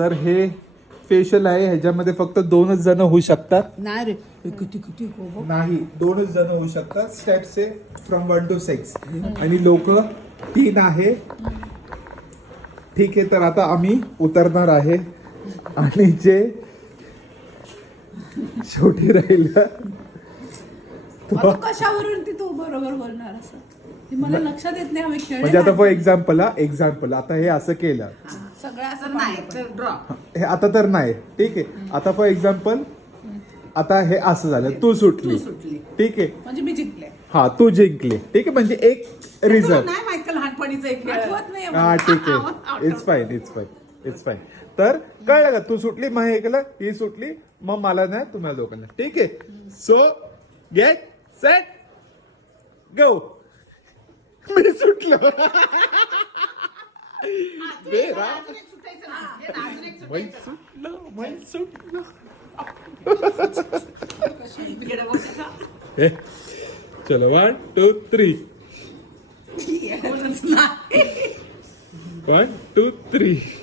तर हे फेशियल आहे, ह्याच्यामध्ये फक्त 2च जण होऊ शकतात. नाही रे, किती किती हो बघ. नाही 2च जण होऊ शकतात. स्टेप्स आहे फ्रॉम 1 to 6 आणि लोक 3 आहे. ठीक आहे, तर आता आम्ही उतरणार आहे आणि जे शेवटी राहिलं आता कशावरून ती तू बरोबर बोलणार असं ते मला लक्षात येत नाही. आम्ही म्हणजे आता फॉर खेळले एक्झाम्पल आता हे असं केलं, सगळं असं नाही तर ड्रॉ. हे आता तर नाही. ठीक आहे, आता फॉर एक्झाम्पल आता हे असं झालं, तू सुटली. ठीक आहे, म्हणजे मी जिंकले. हा तू जिंकली. ठीक आहे, म्हणजे एक रिझल्ट. नाही माहित का लहानपणीचं एक आठवत नाही हा ठीक आहे, इट्स फाईन. तर कळलं का, तू सुटली मग हे केलं, ही सुटली मग मला नाही तुम्हाला दोघांना. ठीक आहे, सो गेट सेट गो. मी सुटलो. चलो 1 2 3. 1 2 3.